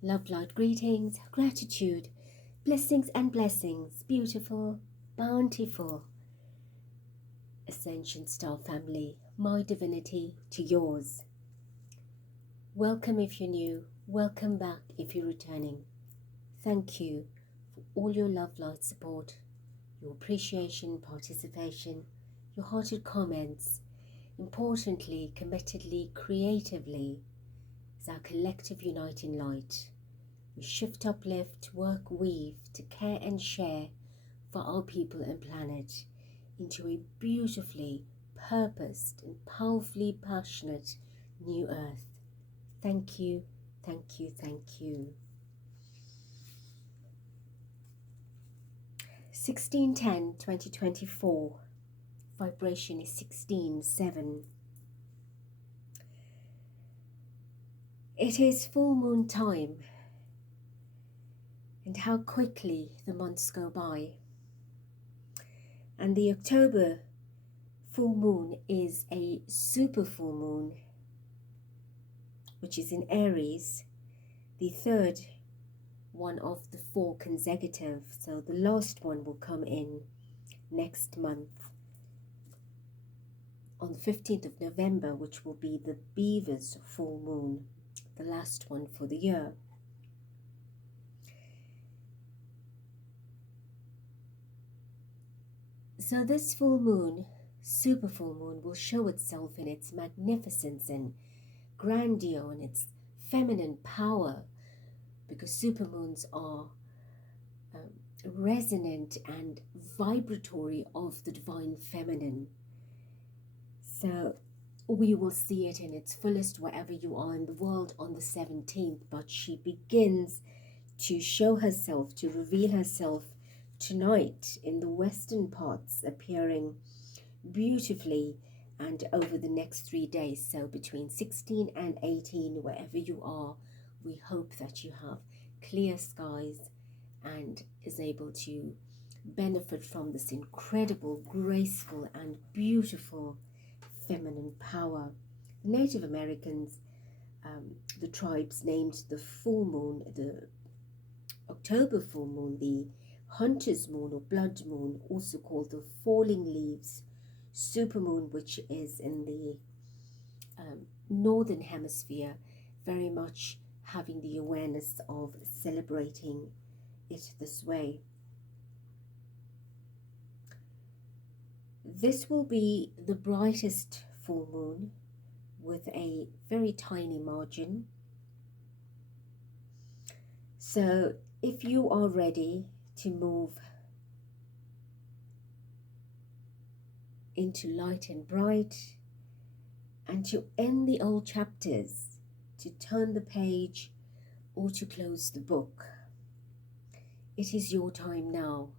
Love, light, greetings, gratitude, blessings and blessings, beautiful, bountiful Ascension Star family, my divinity to yours. Welcome if you're new, welcome back if you're returning. Thank you for all your love, light, support, your appreciation, participation, your hearted comments, importantly, committedly, creatively, as our collective uniting light. We shift, uplift, work, weave to care and share for our people and planet into a beautifully purposed and powerfully passionate new earth. Thank you, thank you, thank you. 16/10/2024. Vibration is 16/7. It is full moon time, and how quickly the months go by. And the October full moon is a super full moon, which is in Aries, the third one of the 4 consecutive. So the last one will come in next month on the 15th of November, which will be the Beaver's full moon, the last one for the year. So this full moon, super full moon, will show itself in its magnificence and grandeur and its feminine power, because supermoons are resonant and vibratory of the divine feminine. So we will see it in its fullest wherever you are in the world on the 17th, but she begins to show herself, to reveal herself tonight in the western parts, appearing beautifully, and over the next 3 days. So between 16 and 18, wherever you are, we hope that you have clear skies and is able to benefit from this incredible, graceful and beautiful feminine power. Native Americans, the tribes, named the full moon, the October full moon, the hunter's moon or blood moon, also called the falling leaves supermoon, which is in the northern hemisphere, very much having the awareness of celebrating it this way. This will be the brightest full moon with a very tiny margin. So if you are ready to move into light and bright, and to end the old chapters, to turn the page or to close the book, it is your time now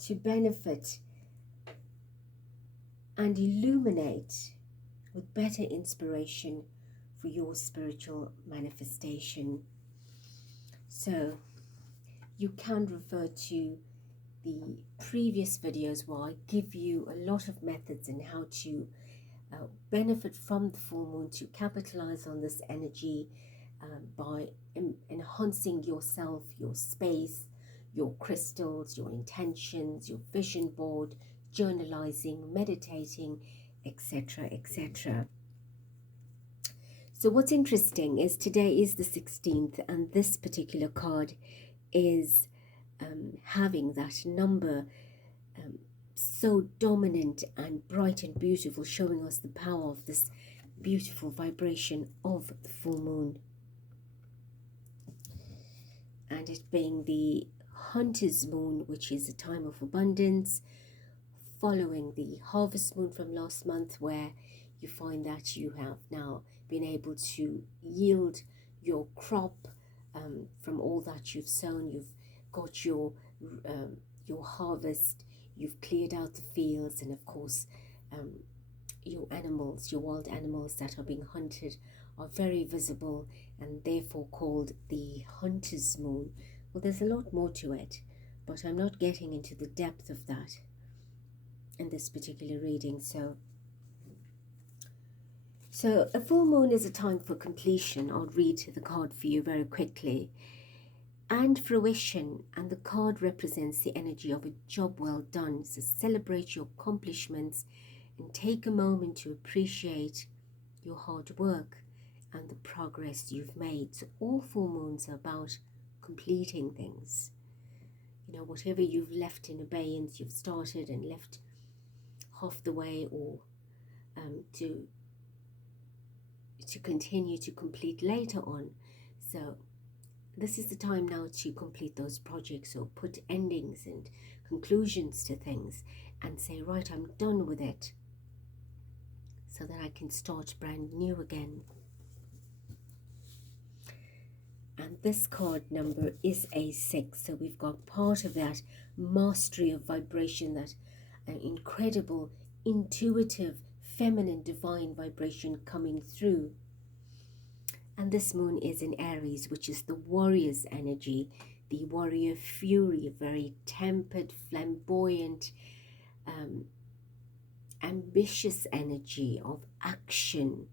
to benefit and illuminate with better inspiration for your spiritual manifestation. So you can refer to the previous videos where I give you a lot of methods in how to benefit from the full moon, to capitalize on this energy by enhancing yourself, your space, your crystals, your intentions, your vision board, journalizing, meditating, etc., etc. So what's interesting is today is the 16th, and this particular card is having that number so dominant and bright and beautiful, showing us the power of this beautiful vibration of the full moon. And it being the hunter's moon, which is a time of abundance, following the harvest moon from last month, where you find that you have now been able to yield your crop from all that you've sown. You've got your harvest, you've cleared out the fields, and of course your animals, your wild animals that are being hunted are very visible and therefore called the hunter's moon. Well, there's a lot more to it, but I'm not getting into the depth of that in this particular reading. So So a full moon is a time for completion. I'll read the card for you very quickly. And fruition, and the card represents the energy of a job well done. So celebrate your accomplishments and take a moment to appreciate your hard work and the progress you've made. So all full moons are about completing things. You know, whatever you've left in abeyance, you've started and left half the way, or to continue to complete later on. So this is the time now to complete those projects, or put endings and conclusions to things and say, right, I'm done with it, so that I can start brand new again. And this card number is A6. So we've got part of that mastery of vibration, that incredible, intuitive, feminine, divine vibration coming through. And this moon is in Aries, which is the warrior's energy, the warrior fury, very tempered, flamboyant, ambitious energy of action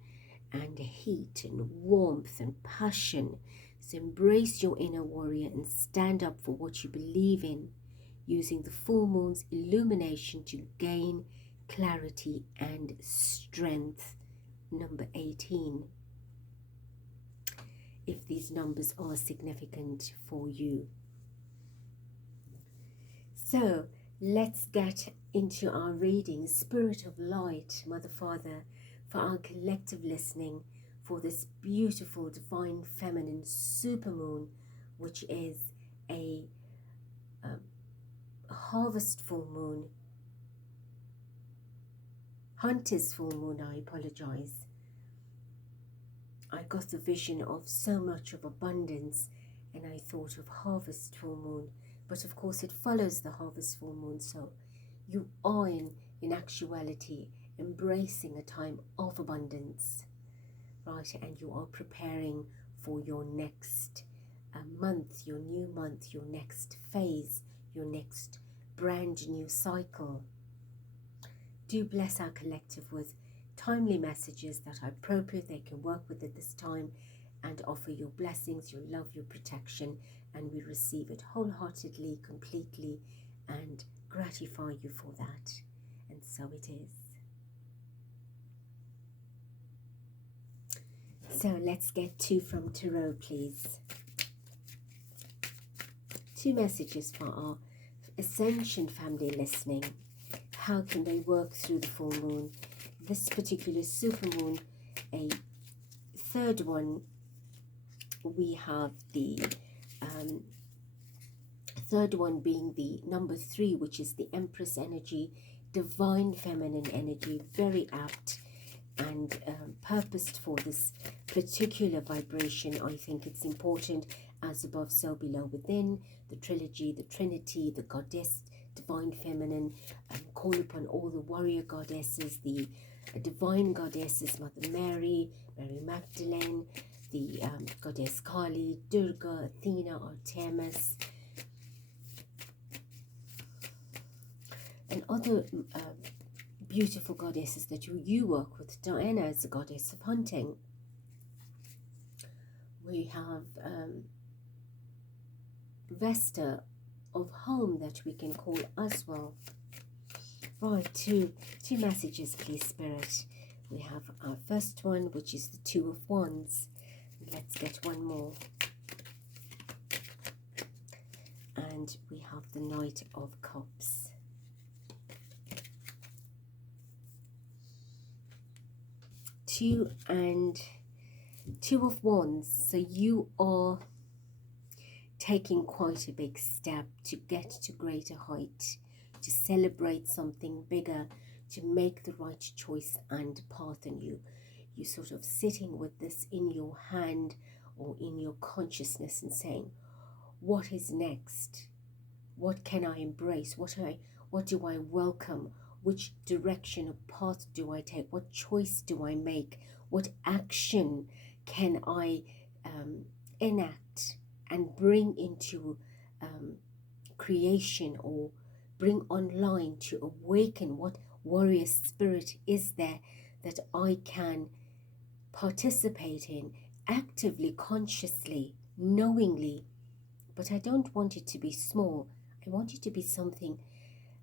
and heat and warmth and passion. So embrace your inner warrior and stand up for what you believe in, using the full moon's illumination to gain clarity and strength. Number 18. If these numbers are significant for you. So let's get into our reading. Spirit of light, Mother, Father, for our collective listening, for this beautiful divine feminine supermoon, which is a harvest full moon, hunter's full moon, I apologize. I got the vision of so much of abundance, and I thought of harvest full moon, but of course it follows the harvest full moon. So you are in actuality embracing a time of abundance, right? And you are preparing for your next month, your new month, your next phase, your next brand new cycle. Do bless our collective with timely messages that are appropriate, they can work with at this time, and offer your blessings, your love, your protection, and we receive it wholeheartedly, completely, and gratify you for that. And so it is. So let's get two from Tarot, please. Two messages for our Ascension family listening. How can they work through the full moon? This particular supermoon, a third one, we have the third one being the number 3, which is the Empress energy, divine feminine energy, very apt and purposed for this particular vibration. I think it's important, as above, so below, within, the trilogy, the Trinity, the goddess, divine feminine, call upon all the warrior goddesses, the divine goddesses, Mother Mary, Mary Magdalene, the goddess Kali, Durga, Athena, Artemis, and other beautiful goddesses that you work with. Diana is the goddess of hunting. We have Vesta of home that we can call as well. Right, two messages, please, Spirit. We have our first one, which is the 2 of Wands. Let's get one more. And we have the Knight of Cups. Two of Wands. So you are taking quite a big step to get to greater height, to celebrate something bigger, to make the right choice and path. And you sort of sitting with this in your hand or in your consciousness and saying, what is next? What can I embrace? What do I welcome? Which direction or path do I take? What choice do I make? What action can I enact and bring into creation, or bring online to awaken? What warrior spirit is there that I can participating actively, consciously, knowingly. But I don't want it to be small. I want it to be something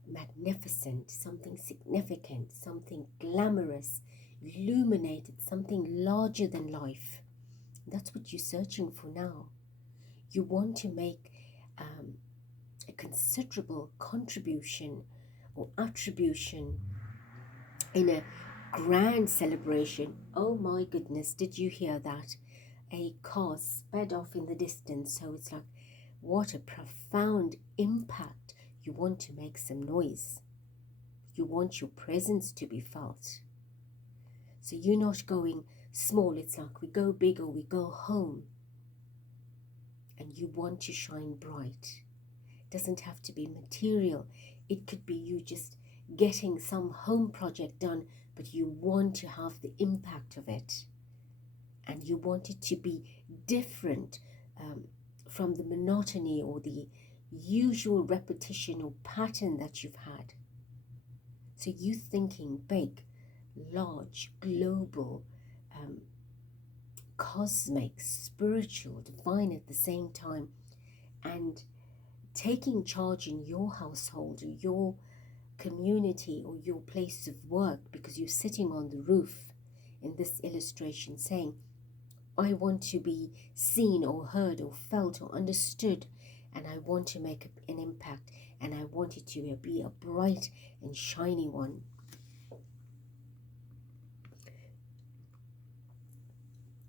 magnificent, something significant, something glamorous, illuminated, something larger than life. That's what you're searching for now. You want to make a considerable contribution or attribution in a grand celebration. Oh my goodness, did you hear that? A car sped off in the distance, so it's like, what a profound impact. You want to make some noise. You want your presence to be felt. So you're not going small. It's like we go big or we go home. And you want to shine bright. It doesn't have to be material. It could be you just getting some home project done, but you want to have the impact of it. And you want it to be different from the monotony or the usual repetition or pattern that you've had. So you thinking big, large, global, cosmic, spiritual, divine at the same time, and taking charge in your household, or your community, or your place of work, because you're sitting on the roof in this illustration saying, I want to be seen or heard or felt or understood, and I want to make an impact, and I want it to be a bright and shiny one.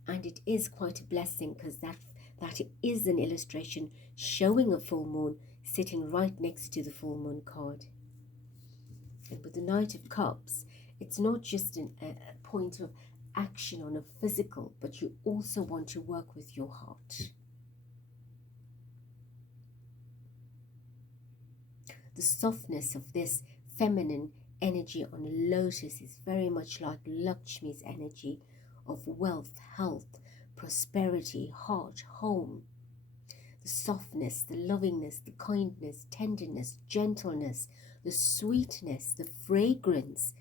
And it is quite a blessing, because that is an illustration showing a full moon sitting right next to the full moon card. And with the Knight of Cups, it's not just a point of action on a physical, but you also want to work with your heart. The softness of this feminine energy on a lotus is very much like Lakshmi's energy of wealth, health, prosperity, heart, home. The softness, the lovingness, the kindness, tenderness, gentleness, the sweetness, the fragrance,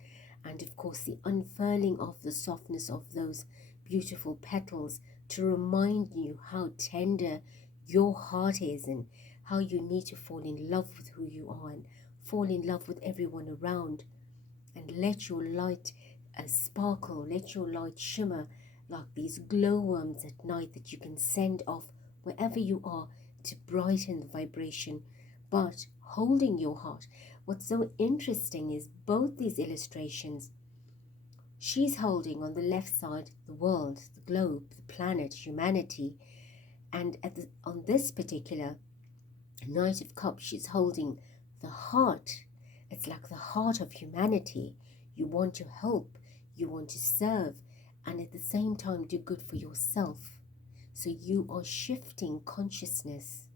and of course the unfurling of the softness of those beautiful petals to remind you how tender your heart is, and how you need to fall in love with who you are and fall in love with everyone around, and let your light sparkle, let your light shimmer like these glowworms at night that you can send off wherever you are to brighten the vibration, but holding your heart. What's so interesting is both these illustrations, she's holding on the left side the world, the globe, the planet, humanity, and on this particular Knight of Cups, she's holding the heart. It's like the heart of humanity. You want to help, you want to serve, and at the same time do good for yourself. So you are shifting consciousness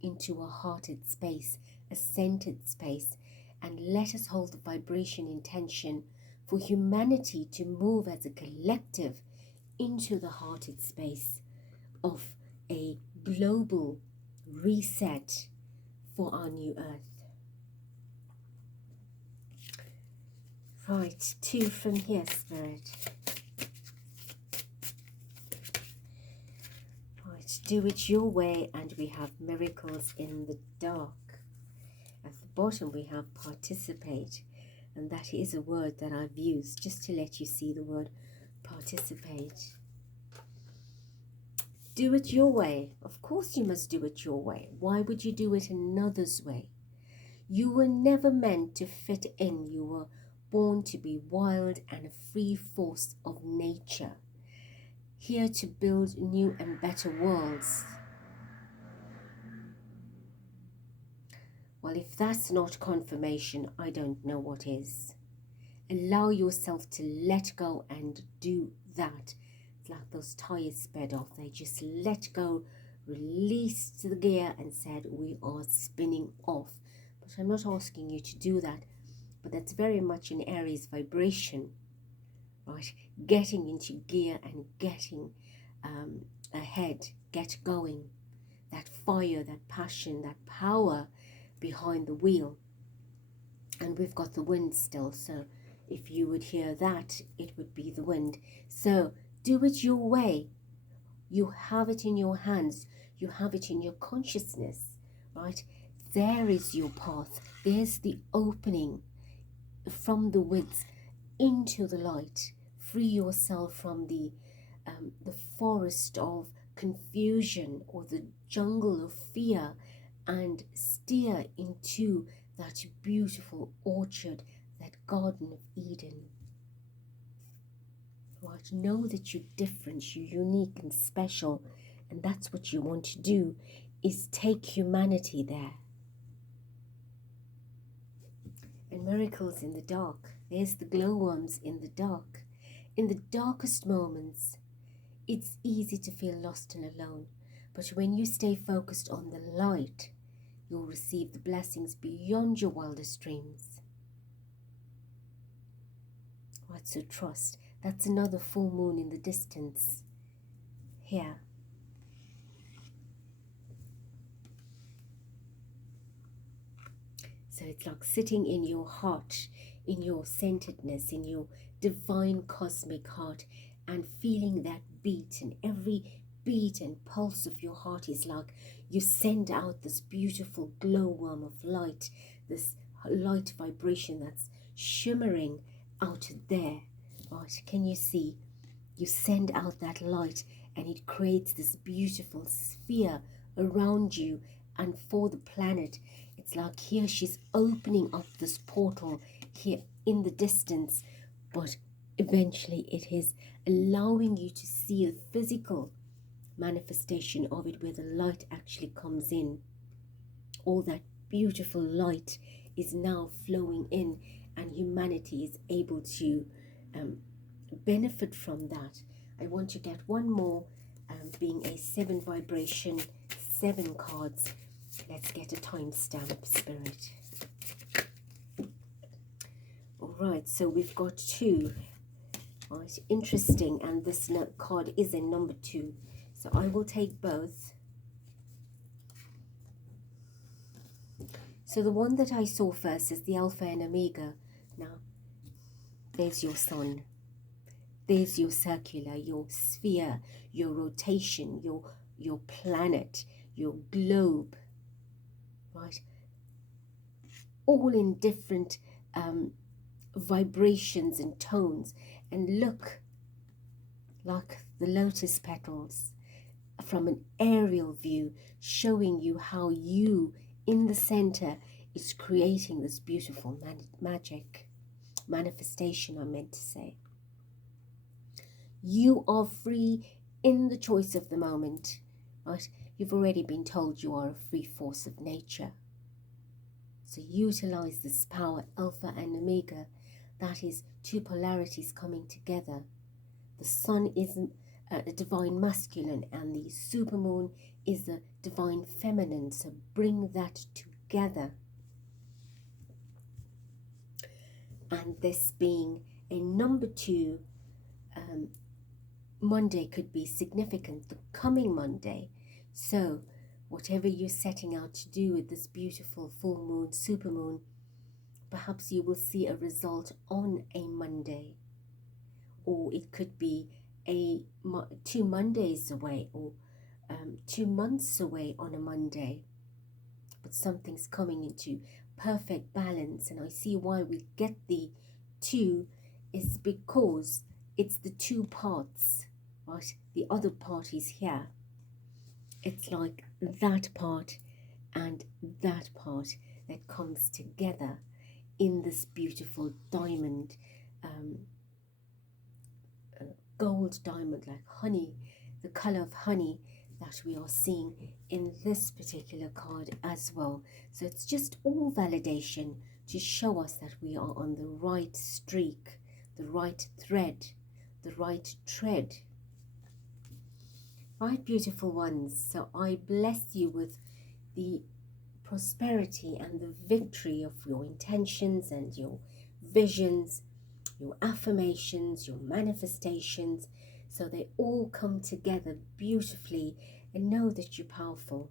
into a hearted space, a centered space, and let us hold the vibration intention for humanity to move as a collective into the hearted space of a global reset for our new earth. Right, 2 from here, Spirit. Right, do it your way, and we have miracles in the dark. At the bottom we have participate, and that is a word that I've used just to let you see the word participate. Do it your way. Of course you must do it your way. Why would you do it another's way? You were never meant to fit in. You were born to be wild and a free force of nature, here to build new and better worlds. Well, if that's not confirmation, I don't know what is. Allow yourself to let go and do that. It's like those tires sped off. They just let go, released the gear and said, we are spinning off. But I'm not asking you to do that. But that's very much an Aries vibration, right? Getting into gear and getting ahead, get going. That fire, that passion, that power behind the wheel. And we've got the wind still, so If you would hear that, it would be the wind. So do it your way. You have it in your hands. You have it in your consciousness, right? There is your path. There's the opening from the width into the light. Free yourself from the forest of confusion or the jungle of fear, and steer into that beautiful orchard, that Garden of Eden. Right? Know that you're different, you're unique and special, and that's what you want to do, is take humanity there. And miracles in the dark. There's the glowworms in the dark. In the darkest moments, it's easy to feel lost and alone. But when you stay focused on the light, you'll receive the blessings beyond your wildest dreams. Right, so trust. That's another full moon in the distance. Here. So it's like sitting in your heart, in your centeredness, in your divine cosmic heart, and feeling that beat. And every beat and pulse of your heart is like you send out this beautiful glowworm of light, this light vibration that's shimmering out there. Right? Can you see? You send out that light, and it creates this beautiful sphere around you and for the planet. It's like here she's opening up this portal here in the distance, but eventually it is allowing you to see a physical manifestation of it, where the light actually comes in. All that beautiful light is now flowing in, and humanity is able to benefit from that. I want to get one more, being a 7 vibration, 7 cards. Let's get a timestamp, Spirit. All right, so we've got 2. Right, interesting, and this card is a number 2. So I will take both. So the one that I saw first is the Alpha and Omega. Now, there's your sun. There's your circular, your sphere, your rotation, your planet, your globe. Right? All in different vibrations and tones, and look like the lotus petals from an aerial view, showing you how you in the center is creating this beautiful magic manifestation, I meant to say. You are free in the choice of the moment, right? You've already been told you are a free force of nature. So utilize this power, Alpha and Omega. That is 2 polarities coming together. The sun is a divine masculine, and the supermoon is a divine feminine. So bring that together. And this being a number 2, Monday could be significant, the coming Monday. So whatever you're setting out to do with this beautiful full moon, supermoon, perhaps you will see a result on a Monday, or it could be 2 Mondays away, or 2 months away on a Monday. But something's coming into perfect balance, and I see why we get the 2 is because it's the 2 parts, right? The other part is here. It's like that part and that part that comes together in this beautiful diamond, gold diamond, like honey, the color of honey that we are seeing in this particular card as well. So it's just all validation to show us that we are on the right streak, the right thread, the right tread. Right, beautiful ones. So I bless you with the prosperity and the victory of your intentions and your visions, your affirmations, your manifestations, so they all come together beautifully, and know that you're powerful.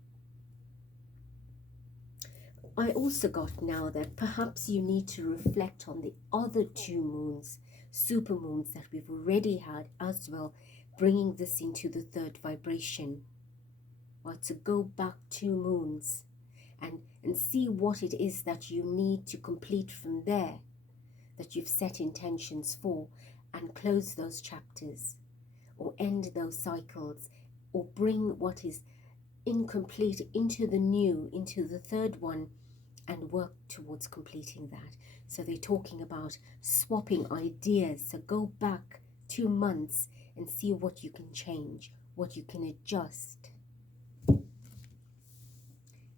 I also got now that perhaps you need to reflect on the other 2 moons, super moons that we've already had as well, bringing this into the 3rd vibration. Or to go back 2 moons and see what it is that you need to complete from there, that you've set intentions for, and close those chapters or end those cycles or bring what is incomplete into the new, into the 3rd one, and work towards completing that. So they're talking about swapping ideas. So go back 2 months and see what you can change, what you can adjust.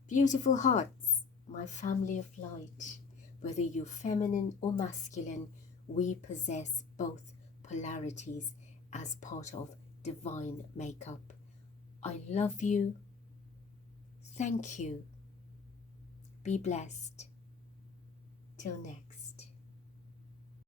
Beautiful hearts, my family of light, whether you're feminine or masculine, we possess both polarities as part of divine makeup. I love you. Thank you. Be blessed. Till next.